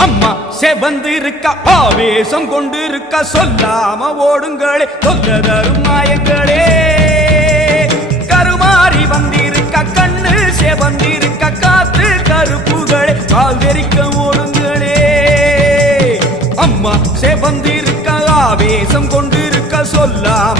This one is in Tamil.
அம்மா செவந்திருக்க ஆவேசம் கொண்டிருக்க சொல்லாம ஓடுங்களே சொல்ல தரும் நாயங்களே கருமாறி வந்திருக்க கண்ணு செவந்திருக்க காத்து கருப்புகளே கால் தெரிக்க ஓடுங்களே அம்மா செவந்திருக்க ஆவேசம் கொண்டிருக்க சொல்லாம